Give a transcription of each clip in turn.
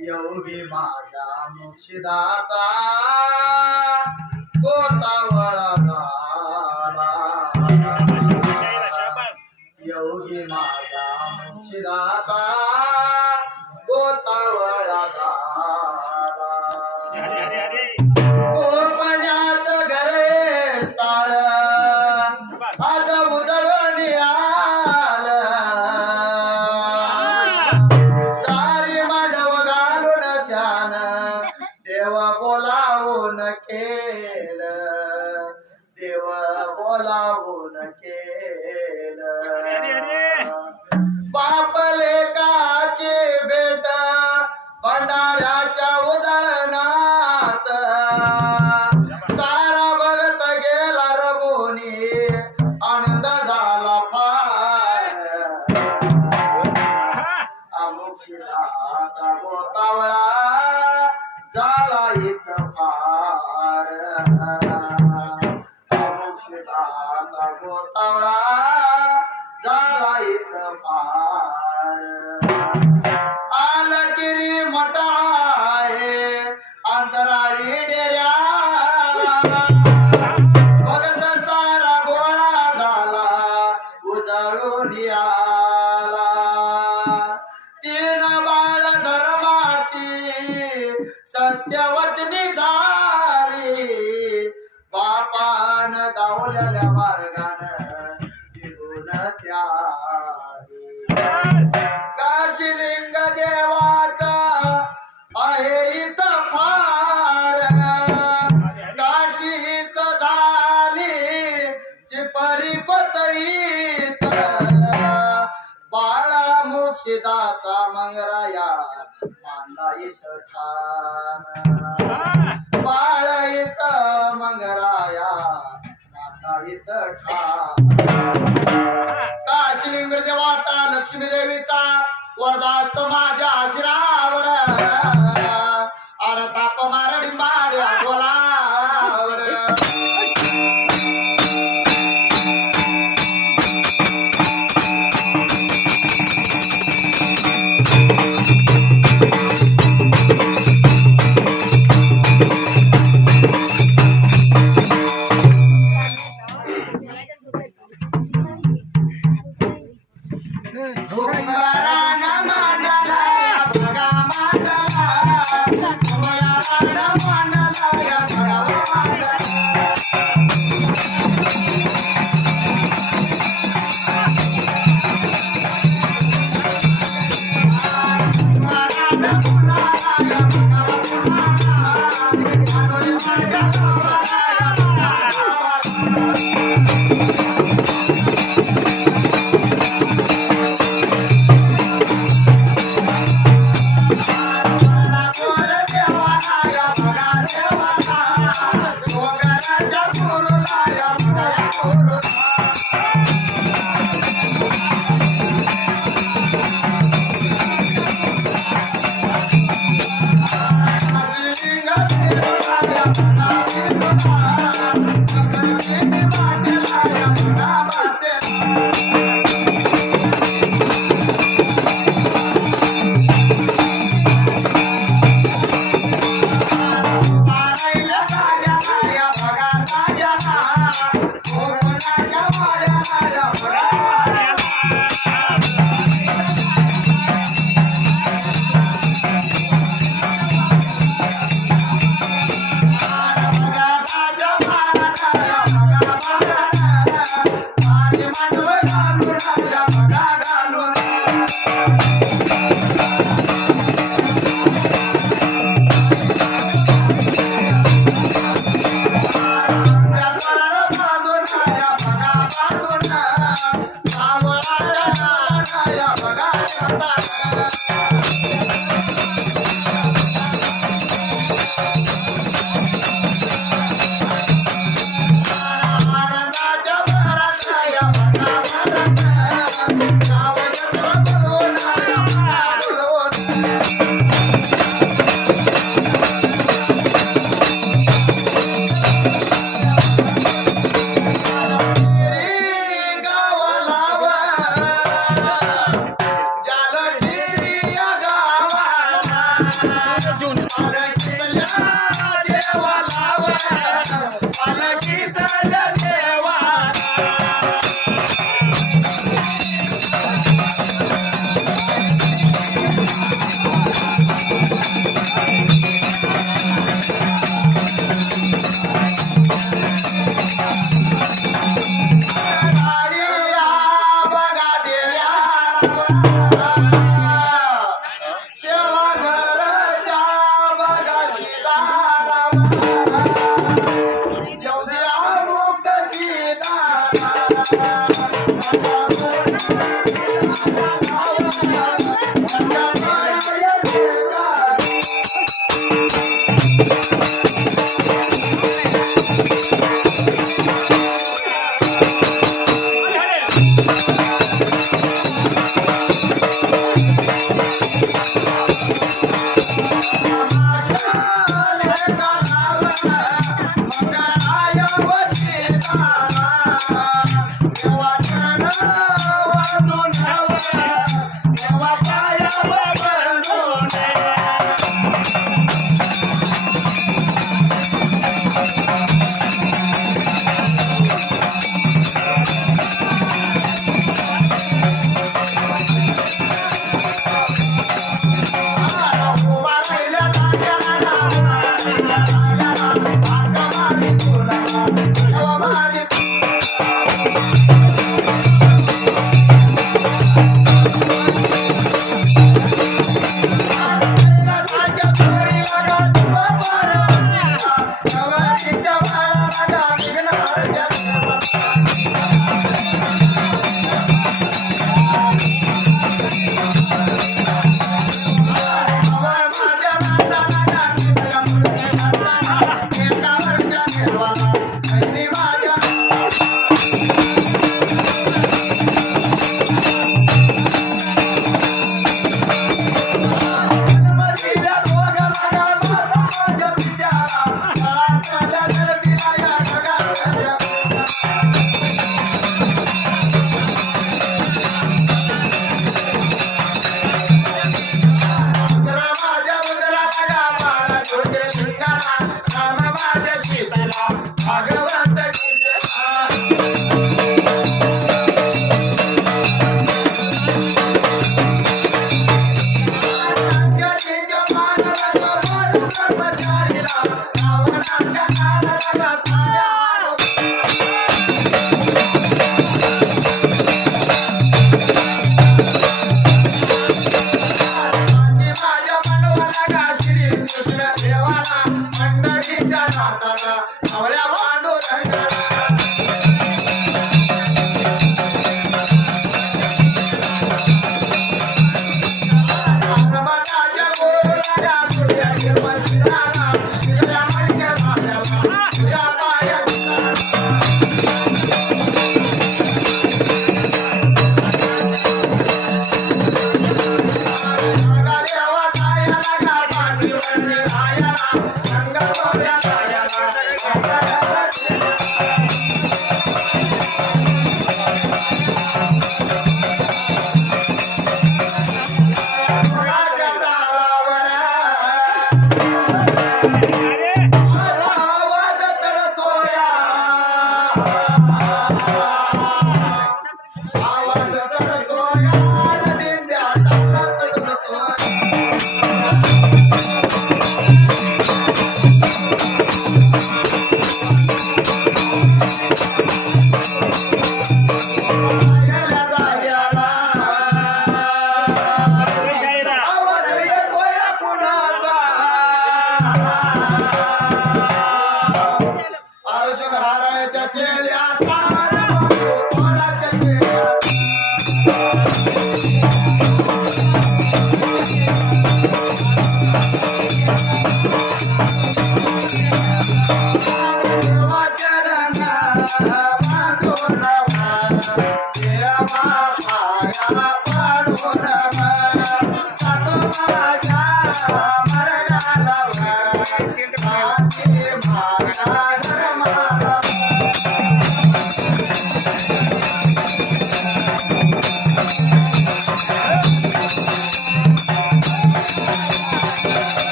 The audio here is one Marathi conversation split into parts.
योगी माझा मुक्षिदाचा गोतावळा झाला योगी माझा मुक्षिदाचा गोतावळा झाला गोपण्यात घरे सार आज उजळून आलं दारी मांडव घालून त्यानं देव बोलावून केलं देव बोलावून केलं बाप लेकाची भेट भंडाऱ्याच्या उधळणात सारा भगत गेला रमूनी आनंद झाला फार अमुक्षिदाचा गोतावळा झाला इथं फार अमुक्षिदाचा गोतावळा झाला इथं फार आलकिरी मठा आहे अंतराळी डेऱ्याला भगत सारा गोळा झाला उजळून आला तीन बाळ धर्माची सत्यवचनी झाली बापान दावलेल्या मार्गानं निघून त्याली काशीलिंग देवाचा आहे इथं फार काशीत झाली चिपरी कोतळीत बाळा मुक्षिदाचा मंगराया मांडा इथं ठाण बाळ इथं मंगराया मांडा इथं ठाण काशीलिंग देवाचा लक्ष्मी देवीचा वरदास्त माझ्या शिरावर ताप मारडी माड्या बोलावर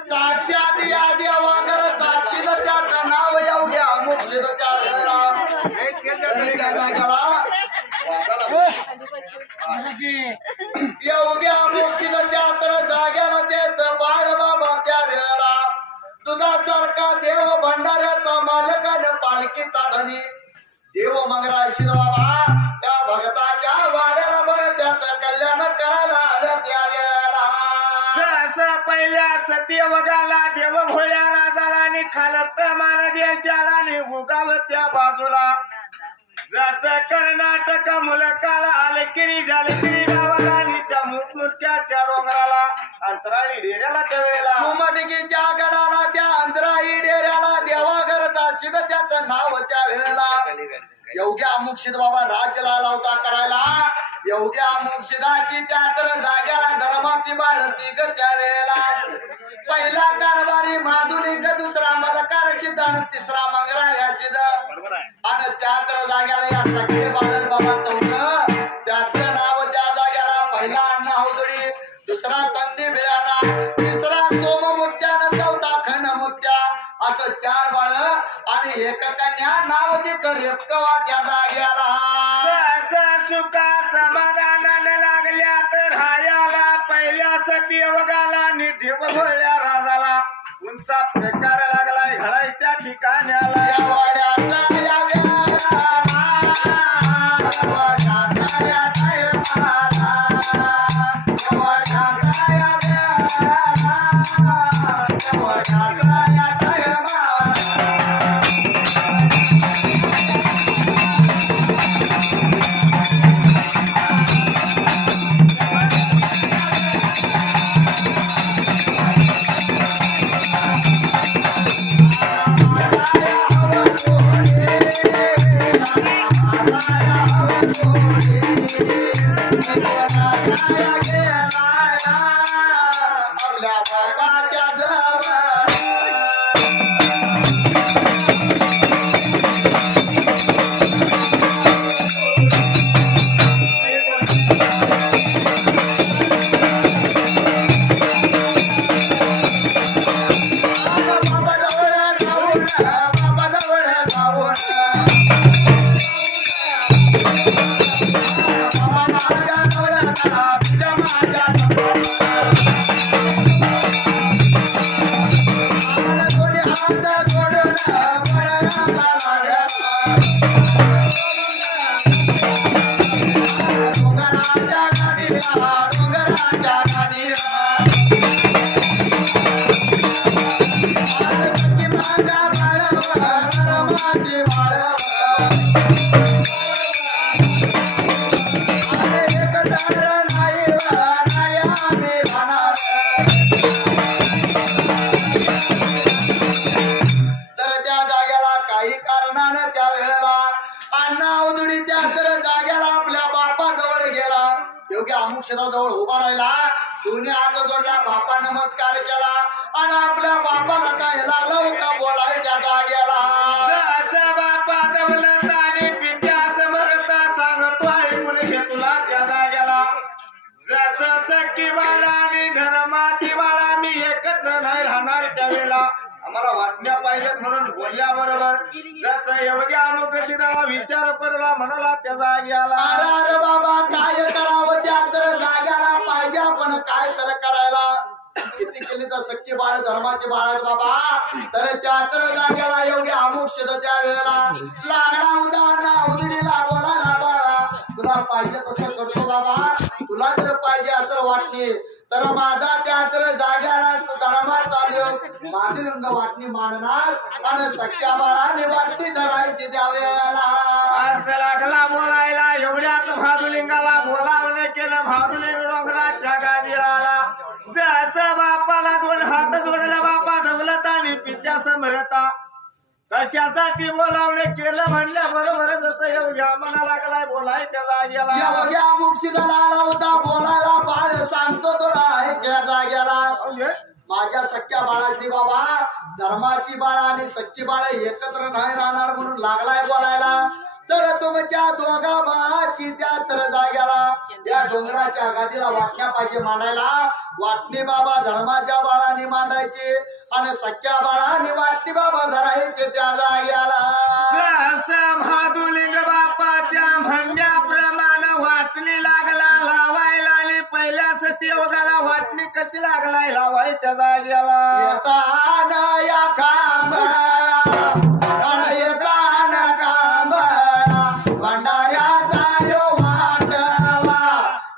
साक्षात या देवागरचा शिद त्याचं नाव एवढ्या मुक्षिद त्या वेळेला त्या जागेला एवढ्या मुक्षिद त्या तर जाग्याला देत बाळ बाबा त्या वेळेला दुधासारखा देव भंडाऱ्याचा मालकान पालखीचा धनी देव मंगराय शिद बाबा त्या भगताच्या वाड्याला बघ त्याचं कल्याण करायला आलं त्या वेळेला असं पहिल्या सत्यवगाला देव भोळ्या राजाला आणि खालत मान देशाला आणि उगाव त्या बाजूला जसं कर्नाटक मुलकाला आलकिरी झालकिरी गावाला आणि त्या मोठमोठ्याच्या डोंगराला अंतराळी डेऱ्याला त्या वेळेला मुमटकीच्या गडाला त्या अंतराळी डेऱ्याला देवागरचा शिद त्याचं नाव त्या वेळेला एवढ्या मुक्षिद बाबा राज्याला लावता करायला एवढ्या मुक्षिदाची त्या तर जाग्याला धर्माची बाळती ग त्या वेळेला पहिला कारभारी माधुरी ग दुसरा मलकार शिद आणि तिसरा मंगरा या शिद आणि त्या तर जाग्याला या सगळे बाळ बाबा चौक त्याचं नाव त्या जाग्याला पहिला अण्णा हौदडी दुसरा तंदी भिळाना तिसरा सोममुत्यानं चौथा खनमुत्या असं चार बाळ आणि एक कन्या नाव तिथं रेपकवा त्या जाग्याला सुखा समाधानानं लागल्या तर हायाला पहिल्या सत्यवगाला आणि देव भोळ्या राजाला उंचा प्रकार लागलाय घडाय त्या ठिकाण्याला या वाड्याचा या वेळाला, वाड्याचा या टायमाला, वाड्याचा या वेळाला, वाड्याचा या टायमाला. आपल्या बाबाच्या जवळ मुक्षदाजवळ उभा राहिला दोन्ही हात जोडला बापा नमस्कार केला आणि आपल्या बापाला काय लागलं होतं बोलाय त्या जाग्याला जसं बापा दौलत आणि पित्या समर्थ सांगतो ऐकून घे तुला त्या जाग्याला जसं सख्खी बाळा आणि धर्माची बाळा मी एकत्र नाही राहणार त्यावेळेला आम्हाला वाटण्या पाहिजेत म्हणून बोलल्याबरोबर जसं एवढ्या अनुकशिदाला विचार पडला म्हणाला त्या जाग्याला अरे अरे बाबा काय करावं त्या तर जाग्याला पाहिजे आपण काय तर करायला किती केली तर सख्खी बाळ धर्माचे बाळ आहेत बाबा तर त्या तर जाग्याला एवढी अमुक्षद त्या वेळेला लागला होता ना उदडीला बोलायला बाळा तुला पाहिजे तसं करतो बाबा तुला जर पाहिजे असं वाटणे तर माझा त्या तर जाग्याला धर्मा चालू माझी रंग वाटणी मांडणार आणि सख्या बाळाने वाटणी धरायची त्या वेळेला असं लागला बोलायला एवढ्यात भादुलिंगाला बोलावणे केलं भादुलिंग डोंगराच्या गादीला आला जसं बापाला दोन हात जोडला बापा दौलत आणि पित्या समरता कशासाठी बोलावणे केलं म्हणल्या बरोबर जसं एवढ्या मना लागलाय बोलायच्या जाग्याला एवढ्या मुक्षिदाला आला होता बोलायला बाळ सांगतो तुला आहे त्या जाग्याला माझ्या सख्या बाळाची बाबा धर्माची बाळ आणि सख्खी बाळ एकत्र नाही राहणार म्हणून लागलाय बोलायला तर तुमच्या दोघा बाळाची त्या तर जाग्याला या डोंगराच्या गादीला वाटण्या पाहिजे मांडायला वाटणी बाबा धर्माच्या बाळाने मांडायची आणि सख्या बाळाने वाटणी बाबा धरायचे त्या जाग्याला जसं भादुलिंग बापाच्या म्हणण्याप्रमाणे वाटणी लागला लावायला आणि पहिल्या सत्ययोगाला वाटणी कशी लागलाय लावायच्या जाग्याला येताना या कांबळा आणि येताना कांबळा भंडाऱ्याचा यो वाटवा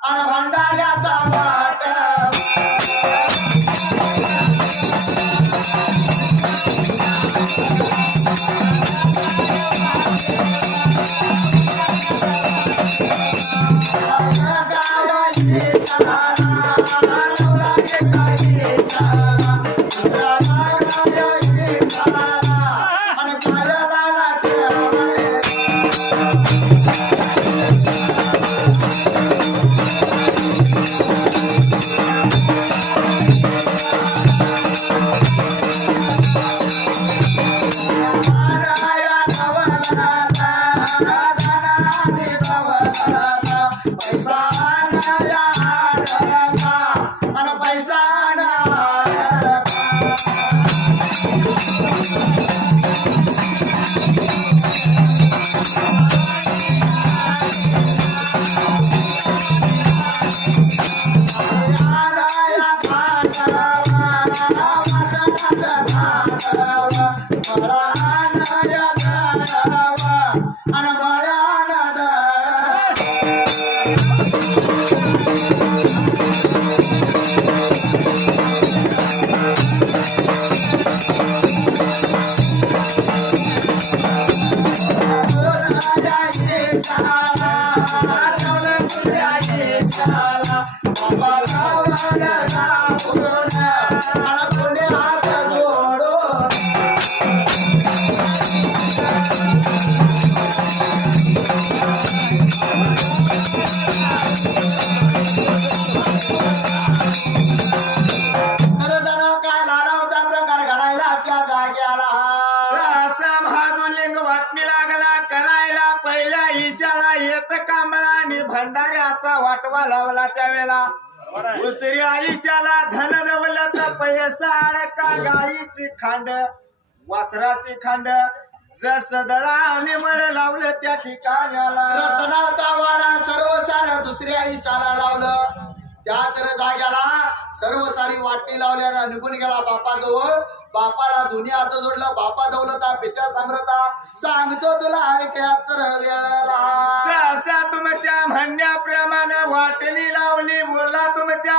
आणि भंडाऱ्याचा वाटवा भंडाऱ्याचा वाटवा लावला त्यावेळेला दुसऱ्या आयुष्याला धन दौलत पैसा अडका गाईची खांड वासराची खांड जसं दळावणी मळ लावलं त्या ठिकाणाला रत्नाचा वाडा सर्व सारं दुसऱ्या आयुष्याला लावलं त्या तर जाग्याला सर्व सारी वाटणी लावल्यानं निघून गेला बापाजवळ बापाला दोन्ही हात जोडलं बापा दौलता पित्या समृता सांगतो तुला ऐक्या तर वेळेला जसा तुमच्या म्हणण्याप्रमाणे वाटणी लावली बोला तुमच्या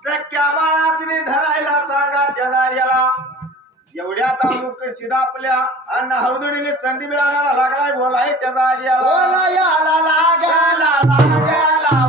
सख्या बाळासनी धरायला सांगा त्याला याला एवढ्यात अमुक शिदापल्या अन्न हौदुडीने चंदी मिळाला लागलाय बोलाय त्याचा बोला याला लागायला लागायला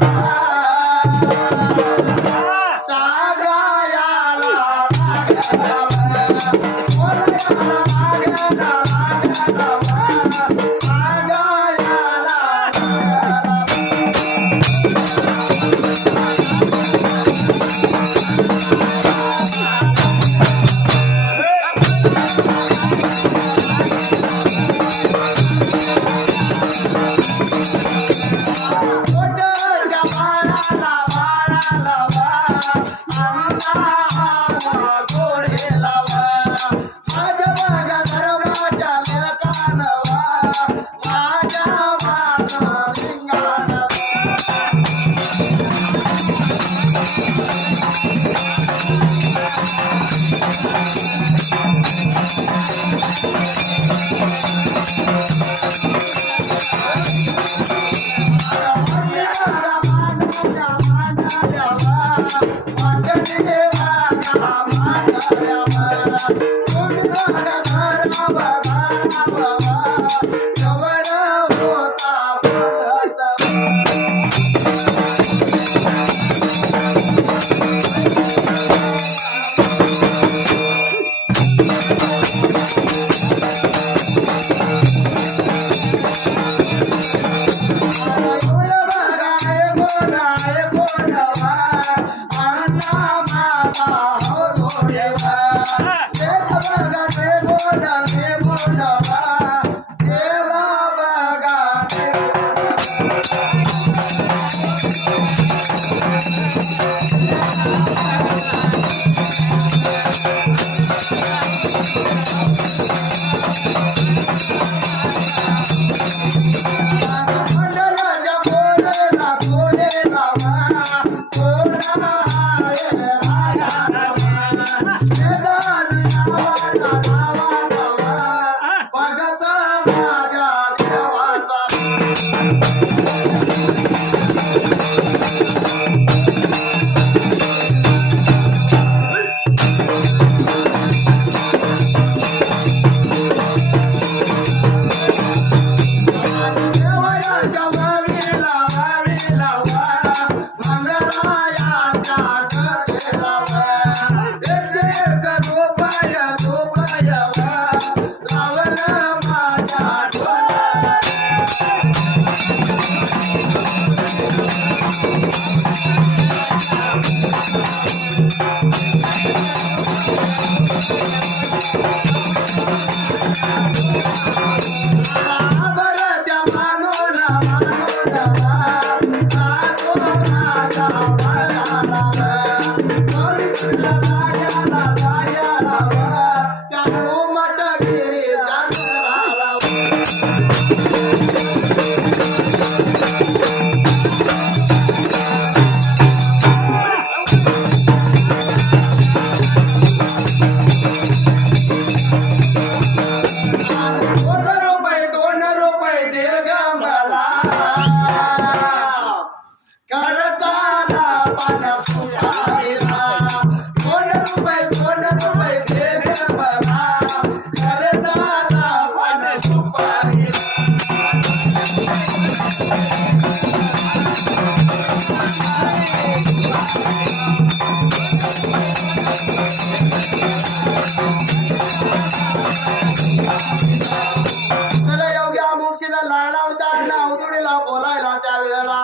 बोलायला त्यावेळेला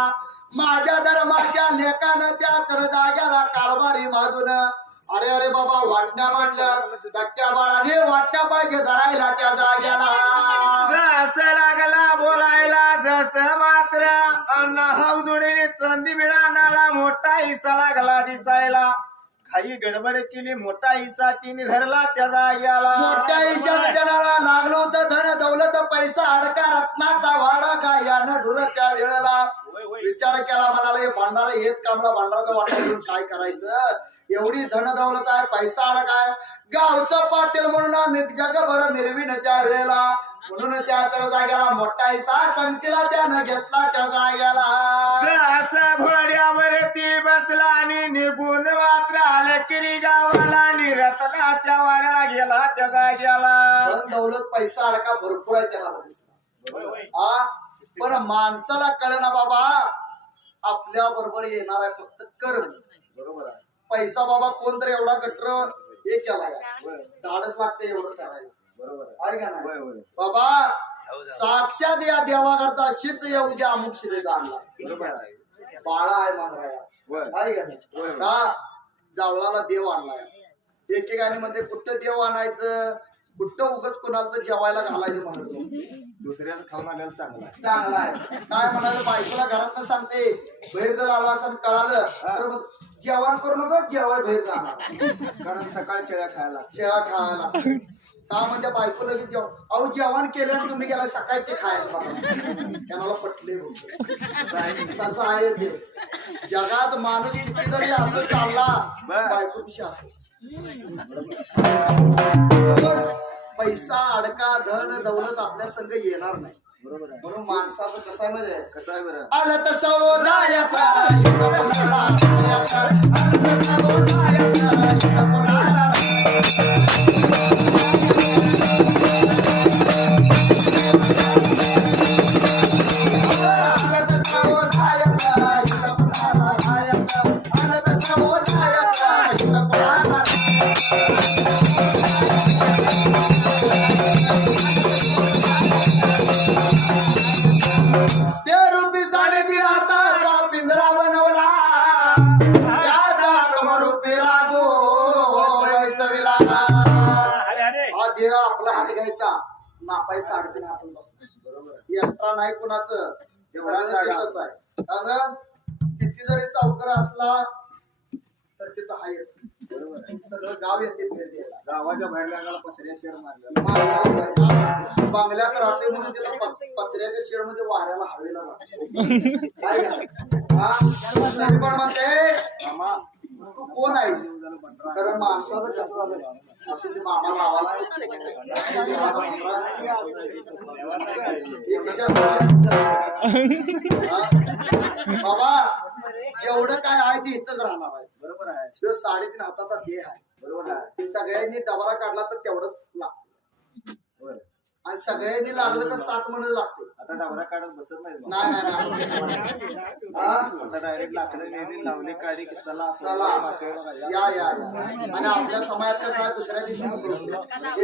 माझ्या धर्माच्या लेखानं त्या तर जाग्याला कारभारी माधून अरे अरे बाबा वाटण्या मांडलं सख्या बाळाने वाटण्या पाहिजे धरायला त्या जाग्याला जसं लागला बोलायला जसं मात्र अन्न हौदुडीने चंदी मिळाला मोठा हिस्सा लागला दिसायला काही गडबड केली मोठा हिस्सा तिने धरला त्या जाग्याला मोठ्या हिश्यात जणाला लागलं होतं धन दौलत पैसा अडका रत्नाचा वाडा काय यानं ढुर त्या वेळेला विचार केला म्हणाले भांडार येत कामला भांडाराचा वाटा घेऊन काय करायचं एवढी धन दौलत आहे पैसा अडकाय गावचं पाटील म्हणून आम्ही जगभर मिरवीन त्या वेळेला म्हणून त्या तर जाग्याला मोठा हिस्सा संगतीला त्यानं घेतला त्या जाग्याला असं घोड्यावरती बसला आणि निघून मात्र आले किरी गावाला आणि रत्नाच्या वाड्याला गेला त्या जाग्याला धन दौलत पैसा अडका भरपूर आहे त्याला दिसला हा पण माणसाला कळना बाबा आपल्या बरोबर येणार आहे फक्त कर्म बरोबर आहे पैसा बाबा कोणतरी एवढा गटर हे केलाय धाडच लागते एवढं करायला बरोबर आहे का नाही बाबा साक्षात या देवाकरता शीत येऊ द्या अमुक शिरेला आणला बाळा आहे मांजराया आहे का नाही का जावळाला देव आणलाय एकेकाने म्हणते कुठं देव आणायचं कुठं उगच कुणाला तर जेवायला घालायचं म्हणतो दुसऱ्याचं खाऊन आल्याला चांगला आहे काय म्हणाले बायकोला घरात सांगते बाहेर जर आला असं कळालं तर मग जेवण करू नको जेवण बाहेर जाणार कारण सकाळी शेळ्या खायला खायला का म्हणजे बायको लगेच जेवण अहो जेवण केलं आणि तुम्ही गेला सकाळी ते खायला बघा त्यांना पटले तसं आहे ते जगात माणूस कितीतरी असं चालला बायको कशी असं पैसा अडका धन दौलत आपल्या संग येणार नाही म्हणून माणसाचं कसं आहे म्हणजे कसं आहे बरं आलं तसं जायचं देह आपला हात घ्यायचा मापाई 3.5 आपण बसतो बरोबर एक्स्ट्रा नाही कुणाचं सगळं त्याचंच आहे कारण किती जरी सावकार असला तर तिथं आहेच बरोबर सगळं गाव येते भेट द्यायला गावाच्या बाहेर पत्र्या शेड मारला बंगल्यात राहते म्हणून तिला पत्र्याच्या शेड मध्ये वाऱ्याला हवेला लागतो काय हा तरी पण म्हणते तू कोण आहेस कारण माणसाचं कसं झालं असं ते मामा लावाला बाबा जेवढं काय आहे ते इथंच राहणार आहे बरोबर आहे 3.5 हाताचा देह आहे बरोबर आहे सगळ्यांनी डबरा काढला तर तेवढंच लागतं आणि सगळ्यांनी लागलं तर 7 महिने लागते आता डबरा काढत बसत नाही आता डायरेक्ट लाकडं लावले काढी चला चला या आणि आपल्या समाजात कसं आहे दुसऱ्या दिवशी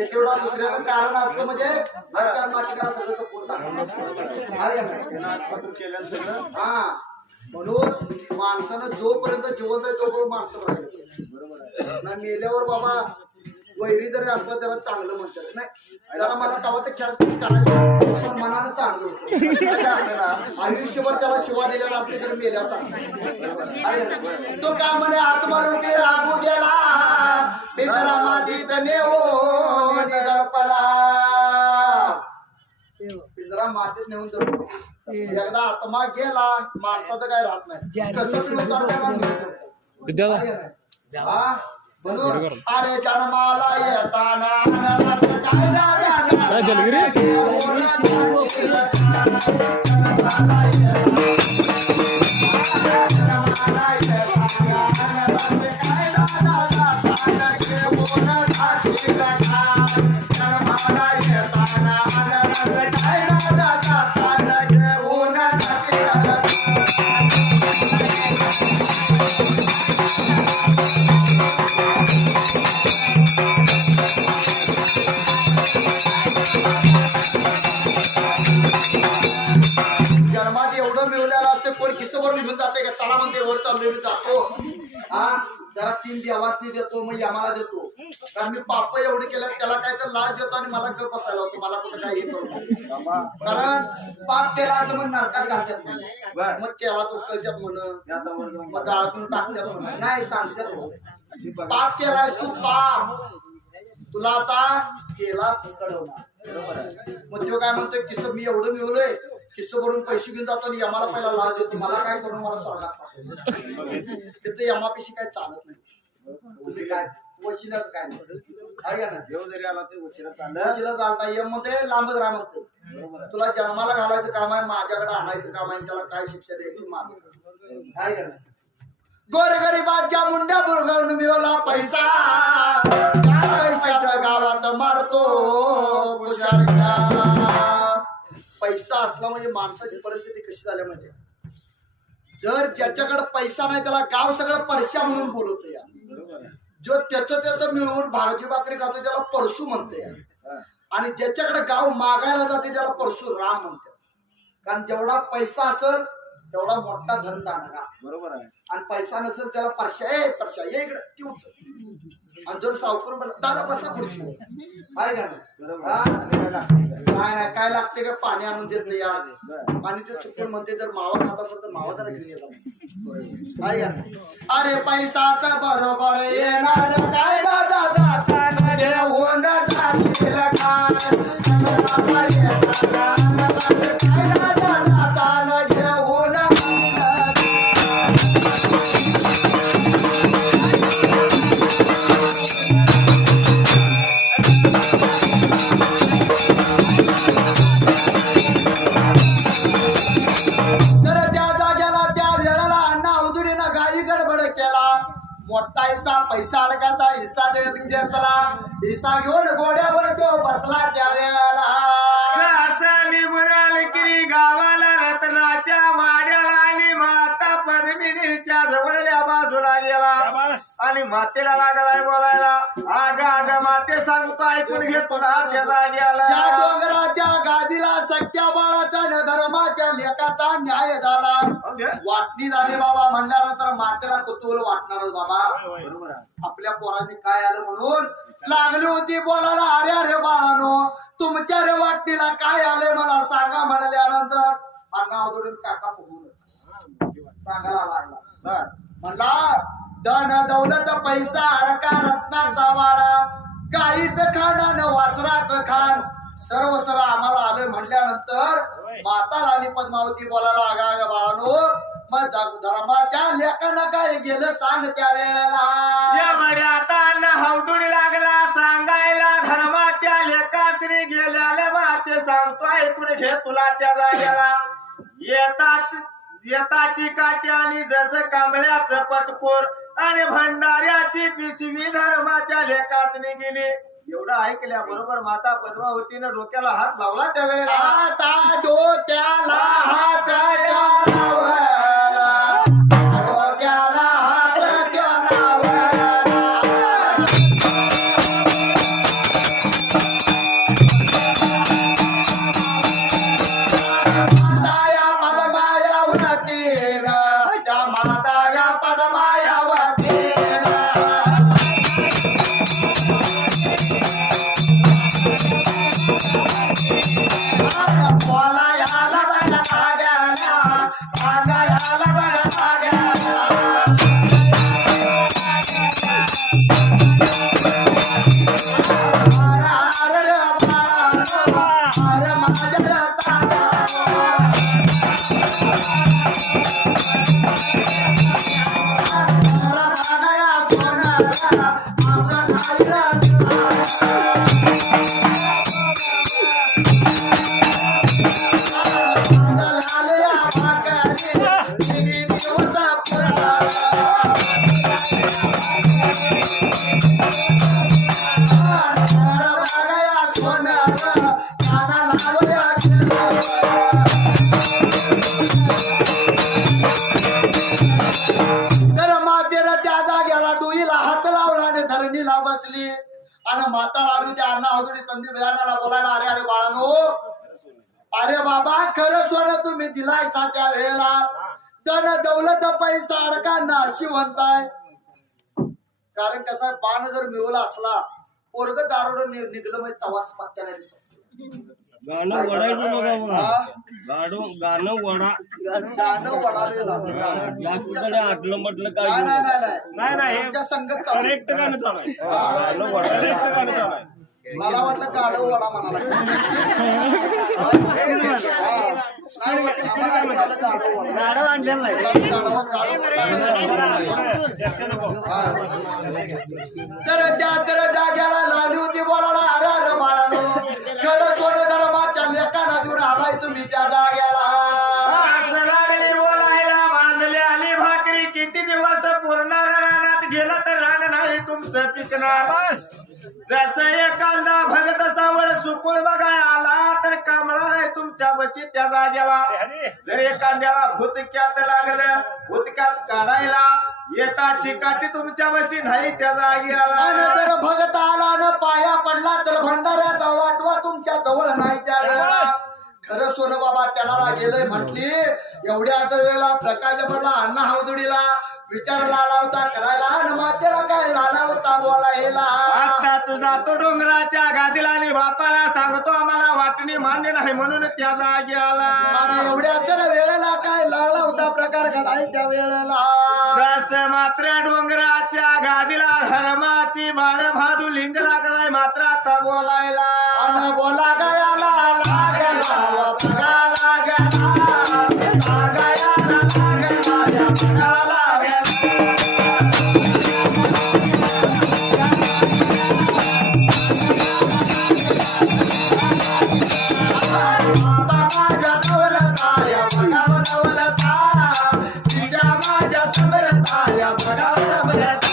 एक एवढा दुसऱ्याचं कारण असलं म्हणजे आचार नाटकाला सगळं सपोर्ट हा म्हणून माणसानं जोपर्यंत जिवंत आहे तोपर्यंत माणसं राहिलं बरोबर ना मेल्यावर बाबा वैरी जरी असलं त्याला चांगलं म्हणतात नाही त्याला मला तेव्हा ते खेळ करायचं पण मनानं चांगलं होतं आयुष्यभर त्याला शिवा दिलेला असते तर मेल्या चांगलं तो का म्हणे आत्मरूपी राबू गेला पितरा मातीत नेऊन गळपला पिंजरा मातीत नेऊन जातो एकदा आत्मा गेला माणसाचं काय राहत नाही म्हणून अरे जन्माला येताना जन्मात एवढं मिळवलेलं असते कोण किस्सभर घेऊन जाते का चला म्हणते वर चाललोय मी जातो हा जरा 3 देवासनी देतो मग आम्हाला देतो कारण मी पाप एवढे केलं त्याला काय तर लाच देतो आणि मला गप बसायला होतो मला कुठं काय हे करतो कारण पाप केला असं मग नरकात घालतात म्हणून मग केव्हा तो कळतात म्हणून मग जाळातून टाकतात म्हणून नाही सांगतात पाप केलास तू पाप तुला आता केला कळवणार मग तो काय म्हणतोय किस्स मी एवढं मिळवलंय किस्स भरून पैसे घेऊन जातो आणि यमाला पहिला लाच देतो मला काय करून मला स्वर्गात पाठवलं तिथे यमापेशी काय चालत नाही तुम्ही काय वशिलाच काय नाही ना देव जरी आला ते वशिला वशिला चालता यम मध्ये लांबच राहा म्हणते तुला जन्माला घालायचं काम आहे माझ्याकडे आणायचं काम आहे त्याला काय शिक्षा द्यायची माझं आहे का नाही गोरगरिबाच्या मुंड्या बुरगवून मिळवला पैसा पैशाच्या गावात मारतो पैसा असला म्हणजे माणसाची परिस्थिती कशी झाल्या म्हणजे जर ज्याच्याकडे पैसा नाही त्याला गाव सगळं परश्या म्हणून बोलवतो या जो त्याचं मिळवून भाजी भाकरी खातो त्याला परशू म्हणते या आणि ज्याच्याकडे गाव मागायला जाते त्याला परशुराम म्हणते कारण जेवढा पैसा असेल तेवढा मोठा धनदानगा बरोबर आहे आणि पैसा नसेल त्याला परशा ये इकडे तीच आणि जर सावकार म्हणला दादा बसा खुर्ची आहे का नाही काय लागते का पाणी आणून देत नाही यार पाणी ते चुकून म्हणते जर मावा खात असेल तर मावा जरा घेऊन येतात आहे का अरे पैसा तर बरोबर येणार काय दादा जाताना घेऊन जातील जाताना घेऊन मोठा हिस्सा पैसा अडकाचा हिस्सा घेतला हिस्सा घेऊन घोड्यावर तो बसला त्या वेळेला असं निघून आलं की गावाला रत्नाच्या वाड्याला आणि माता पद्मिनीच्या जवळल्या बाजूला गेला आणि मातेला लागलाय बोलायला. आग माते सांगतो ऐकून घे तुला त्या जागी आला. त्या डोंगराच्या गादीला सख्या बाळाचा न धर्माच्या लेकाचा न्याय झाला. वाटणी झाली बाबा म्हणल्यानंतर मातेला कुतूहल वाटणारच बाबा. आपल्या पोरांनी काय आलं म्हणून लागली होती बोलायला. अरे अरे बाळानो तुमच्या रे वाटणीला काय आले मला सांगा म्हणल्यानंतर अण्णा अवधून काका फुगून सांगायला लागला. म्हणला धन दौलत पैसा अडका रत्नाचा वाडा गाईचं खाण आणि वासराचं खाण सर्व आम्हाला आलं म्हणल्यानंतर माता राणी पद्मावती बोलायला आगा बाळानो मग धर्माच्या लेखांना काय गेलं सांग त्या वेळेला. आता अण्णा हवदुडी लागला सांगायला धर्माच्या लेखाश्री गेल्याला माते सांगतो ऐकून घे तुला त्या जाग्याला. येताची काठी आणि जसं कांबळ्याचं पटकोर आणि भंडाऱ्याची पिशवी धर्माच्या लेखासनी गेली. एवढं ऐकल्या बरोबर माता पद्मावतीनं डोक्याला हात लावला त्यावेळेला. आता डोक्याला हात लावला, डोक्याला हात लावला. माता पद्मावतीनं, त्या माता पद्मावतीनं बोलायला बघा लागला, सांगायला बघा लागला. अरे बाळानो, अरे माझ्या बसली आणि माता लाडू त्या अण्णा अवधूडी तंदी बियाणाला बोलायला. अरे अरे बाळानो, अरे बाबा खरं सोनं तुम्ही दिलाय सा त्या वेळेला. धन दौलत पैसा अडका नाशी म्हणताय. कारण कसा बाण जर मिळवला असला पोरग दारोड निघलं म्हणजे तवास पत्त्या नाही दिसत. गाणं वडायचं बघा गाणं वडा गाणं वडाले जास्त आटलं म्हटलं काय नाही तुमच्या संगत करेक्ट गाणं चालू आहे. करेक्ट गाणं चालू आहे. मला वाटलं गाडव वडा म्हणाला. गाणं आणलेलं नाही. तर त्या तर जाग्याला लागली होती बोलायला. अरे अरे बाळानो खरं सोनं धर्माच्या लेखाना देऊन आलाय तुम्ही त्या जाग्याला. लागली बोलायला बांधली आली भाकरी. किती दिवस पूर्ण रानात गेलं तर रान नाही तुमचं पिकणार. जसं एखादा भगत सावळ सुकुळ बघाय आला तर कामळा नाही तुमच्या बशी त्या जाग्याला. जर एखाद्याला भूतक्यात लागलं भूतक्यात काढायला येताची काठी तुमच्या बशी नाही त्या जाग्याला. जर भगत आला न पाया पडला तर भंडाऱ्याचा वाटवा तुमच्या जवळ नाही त्या वेळेला. खरं सोनं बाबा त्याला गेलंय म्हटली. एवढ्या तर वेळेला प्रकाश पडला अण्णा हवदुडीला विचार लाला होता करायला आणि मातेला काय लाला होता बोलायला. आताच जातो डोंगराच्या गादीला आणि बापाला सांगतो आम्हाला वाटणी मान्य नाही म्हणून त्या जागी आला. एवढ्या तर वेळेला काय लाला होता प्रकार घडाय त्या वेळेला. जसं मात्र डोंगराच्या गादीला धर्माची बाळ भादू लिंग लागलाय मात्र आता बोलायला. आणि बोला गयाला लागला बघा लागला सांगायला लागला बघा लागला. माझ्या दौलताय बघा दौलता तिच्या माझ्या समरताय बघा समरता.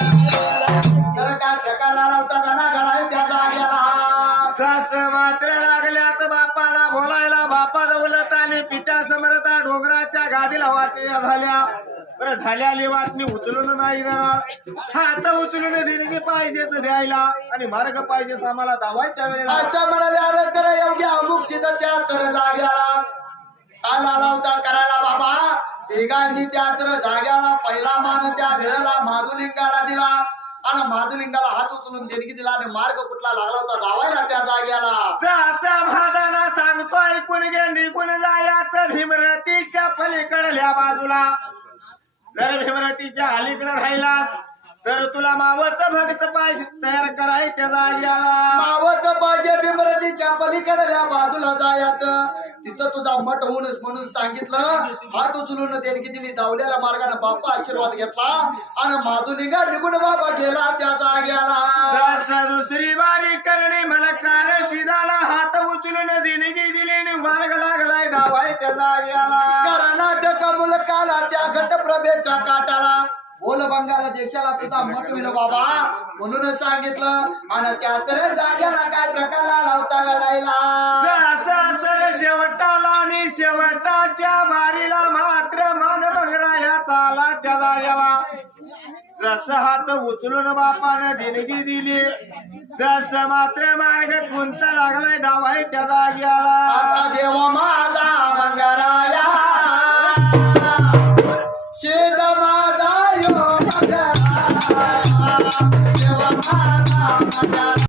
तर काय प्रकार लावता गाणा घडाय त्या जाग्याला सास मात्र लागल्यात बापाला बोलायला बापा दौलत आणि पित्या समरता डोंगराच्या गादीला वाटण्या झाल्या बरं झाल्याली वाटणी उचलून नाही देणार हात उचलून देणगी पाहिजेच द्यायला आणि मार्ग पाहिजेच आम्हाला धावायच्या वेळेला असं म्हणाल्या तर एवढ्या अमुक सिद्ध त्या तर जाग्याला काला लावता करायला बाबा तिघांनी त्या तर जाग्याला पहिला मान त्या वेळेला माधुलिंगाला दिला आणि माधुलिंगाला हात उचलून देणगी दिला आणि मार्ग कुठला लागला होता धावायला त्या जाग्याला असा भादाना सांगतो ऐकून घे निघून जायाचं भीमरतीच्या पलीकडल्या बाजूला जर भीमरतीच्या अलीकडे राहिलास तर तुला मावच भक्त पाहिजे तयार कराय त्या जाग्याला मावत पाहिजे भीमरतीच्या पलीकडल्या बाजूला जायचं तिथं तुझा मठ होऊनच म्हणून सांगितलं हात उचलून देणगी दिली धावलेल्या मार्गाने बाप्पा आशीर्वाद घेतला आणि माधुलिंगा निघून बाबा गेला त्या जाग्याला दुसरी बारी करणे मला कार सिदाला हात उचलून देणगी दिली आणि मार्ग लागलाय धावाय त्या जाग्याला कर्नाटक मुलकाला त्या घटप्रभेच्या काटाला बोल बंगाल देशाला तुझा मठ होईल बाबा म्हणून सांगितलं आणि त्या तर जाग्याला काय प्रकार लावता घडायला सर शेवटाला आणि शेवटाच्या बारीला मात्र मान बघराया चाला त्या जाग्याला जस हात उचलून बापानं देणगी दिली जस मात्र मार्ग कुंचा लागलाय धावाय त्या जाग्याला आता देव माझा मंगराया